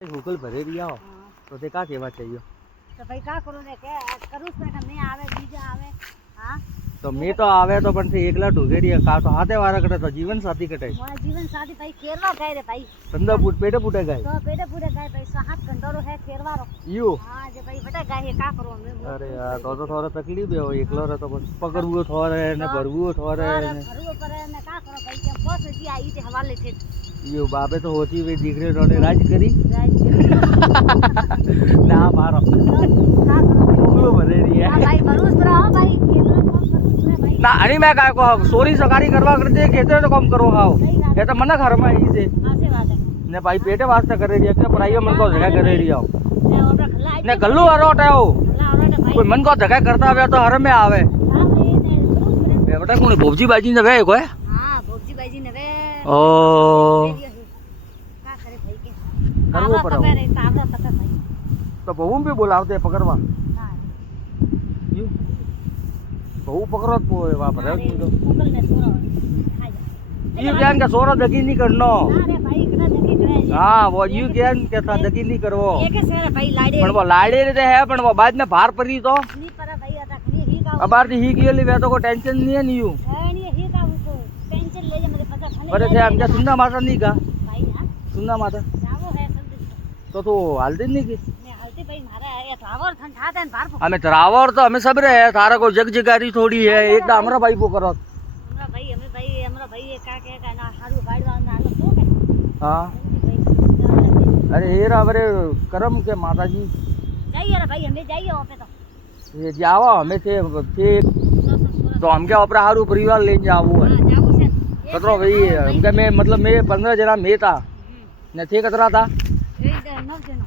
Google भरे दिया हो तो ते का केवा चाहिए तो भाई का करू ने के करूस पे के मैं आवे बीजा आवे हां तो मैं तो आवे तो पण से एकला ढूंढे रिया का तो हाथे वारा कटे तो जीवन साथी कटे मोरा जीवन साथी भाई केरवा गए रे भाई संदा फूट पेटे फूटे गए तो पेटे पूरे गए भाई 7 घंटो है केरवारो यू हां जे भाई बटा गए का करो मैं अरे यार तो थोड़ा तकलीफ है एकलो रे तो बस पकड़वो थोड़े ने भरवो थोड़े ने भरवो परे ने का करो भाई के बस जी आई थे हवाले थे यो बाबे तो होती वे दीकरे रोने राज करी ना मारो का करो गूगल भरे रिया हां भाई भरोस पर हां भाई केरवा काम करू रे भाई ना अनी मैं काय को सोरी सकारी करवा करते खेते तो कम करो खाओ ये तो मन घर में ही से आसे बात है ने भाई पेटे वास्ते करे रिया के पढ़ाई मन को जगह करे रिया ने और खलाई ने गल्लू अरोट है ओ अल्लाह और भाई कोई मन को जगह करता हुआ तो हर में आवे हां भाई ने भरोस पर बेटा कोनी भोजी बाजी ने वे कोई हां भोजी भाई जी ने वे ओ का करे भाई के करवो पड़ो रे तावड़ा तक भाई तो बहू भी बोलावते पकड़वा हां यू बहू पकड़ो तो वहां पर तो गूगल ने सोरा खा जा यू ज्ञान का सोरा दगी नहीं करनो अरे भाई इतना दकी करे हां वो यू ज्ञान के था दगी नहीं करवो एक से भाई लाड़े पण वो लाड़े रे है पण वो बाद में भार पड़ी तो नहीं पर भाई अदा ही का अबार ही के लिए वे तो को टेंशन नहीं है नी यू नहीं ही का उसको टेंशन ले जा मेरे पता खाने बड़े से हम क्या सुनना माता नहीं का भाई हां सुनना माता जावो है सब तो हाल दिन नहीं की मैं हलती भाई मारा ये ट्रावर थन था देन बार हमें तरावर तो हमें सब रे है थारा को जग जगारी थोड़ी है एकदम हमरा भाई को करो हमरा भाई ये का के ना हारू बाड़वा ना आलो तो के हां अरे हेरा बरे करम के माता जी जाइए रे भाई हमें जाइए वहां पे तो ये जावा हमें थे तो हम क्या अपना हारू परिवार ले जावो है हां जाओ से कतरो भाई हमके मैं मतलब मैं 15 जना में था ने थे कतरा था एक 9 जनो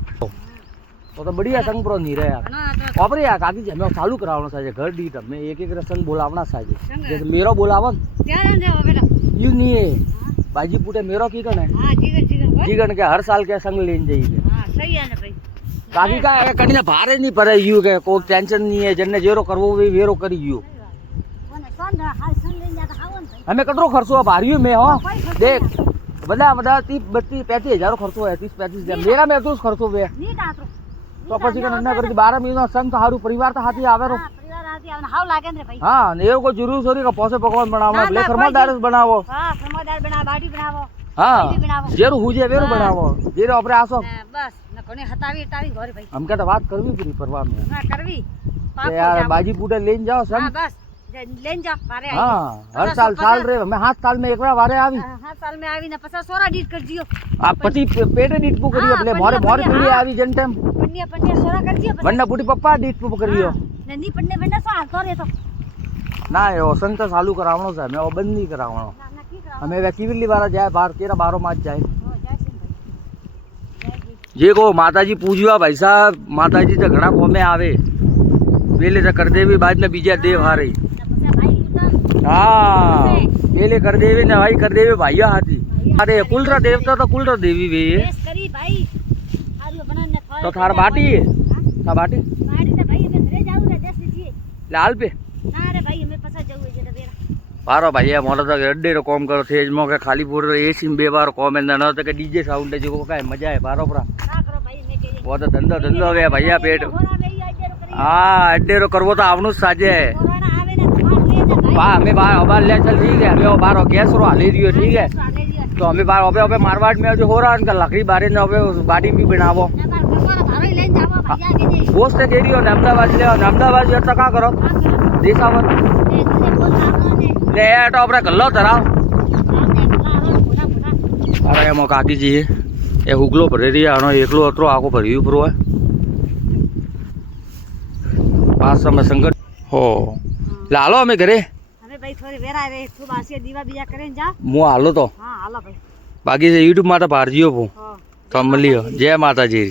तो बढ़िया संग प्रो नहीं रहे यार बापरे यार काकी जी हमें चालू करावना चाहिए घर दी हमें एक एक संग बोलावना चाहिए जैसे मेरो बोलावन त्यारन देवा बेटा यू नहीं है बाजी पुटे मेरो की कने हां जीगन जीगन के हर साल के संग लेन जाइए हां सही है ना भाई काकी का कड़ी भारे नहीं पड़े यू के कोई टेंशन नहीं है जन्ने जेरो करवो वे वेरो करी यू कोने सन हाल सन ले जाता हावन भाई हमें कतरो खर्चो भारियो में हो देख बड़ा बड़ा 30 32 35 हजार खर्चो है 30 35 हजार मेरा में तो खर्चो वे नहीं कातरो तो પછી કે નન્ના કરી 12 મહિના સંગ હારું પરિવાર તો હાથી આવે રો हां परिवार आती आवन हाव लागे रे भाई हां ने को जरूर सोरी का पोसे पकवान बनावो ले खरमादार बनावो हां समझदार बना बाड़ी बनावो हां जेरू हुजे वेरू बनावो जेरो अपने आसो बस न कोने हतावी हटावी घरे भाई हम का तो बात करवी पूरी परवाह में हां करवी यार बाजी पूटे लेन जाओ हां संग बस लेन जा बारे आई हां हर साल रे मैं 7 साल में एक बार वारे आवी हां साल में आवी न पसा सोरा डीट कर जियो आप पति पेटे डीट पु करियो अपने मोरे मोरे पीड़ी आवी जन टाइम पन्निया सोरा कर जियो वन्ना बुटी पप्पा डीट पु करियो ननी पन्ने बन्ना सो हालतो रे तो ना यो संग तो चालू करावणो है मैं ओ बंद नहीं करावणो ना की करा हमें वेकीविली वाला जाए बाहर केरा 12 मास जाए हो जाय सिंह भाई ये को माताजी पूजवा भाई साहब माताजी से घड़ा को में आवे पहले से कर देवी बाद में बीजा देव हारे हाँ पहले कर देवी ना भाई कर देवी भैया हाथी अरे कुलरा देवता तो कुलरा देवी भी है करी भाई हारू बनाने तो थार बाटी है था बाटी बाड़ी से भाई मैं घरे जाऊ रे देश दीजिए लाल पे ना रे भाई हमें पसा जाऊ है जे बेरा पारो भैया मोरा तो अड्डे रो काम करो थे मो के खाली पूरे एसी में बेबार कॉम में न तो के डीजे साउंड जो का मजा है पारो पूरा का करो भाई मैं के वो तो धंधो है भैया पेट होरा में ही आजे रो करी हाँ अड्डे रो करवो तो आवनु साजे है कोरोना आवे ने तुम्हार ले जा भाई बा हमें बाहर ले चल ठीक है हमें बाहर गैस रो हाली रियो ठीक है ले लिया तो हमें बाहर ओबे ओबे मारवाड़ में जो हो रहा उनका लकड़ी बारे ने ओबे बाड़ी भी बनावो ना बार भगवान भारो ही ले जावा भैया के जे दोस्त के रियो अहमदाबाद ले अहमदाबाद जो का करो देसावर ए तुझे बोल रहा ने ले तो अपने गल्लो धराओ आपने बोला पूरा पूरा अरे मो काकी जी ए हुगलो भरे रिया अनो एकलो अतरो आको भरियो परो है पास में संकट हो लालो हमें घरे हमें भाई थोड़ी वेरा रे तू बासी दीवा बिया करें जा मु हालो तो हां हालो भाई बाकी से यूट्यूब माता भारजियो पो हां तो मिलियो जय माता जी।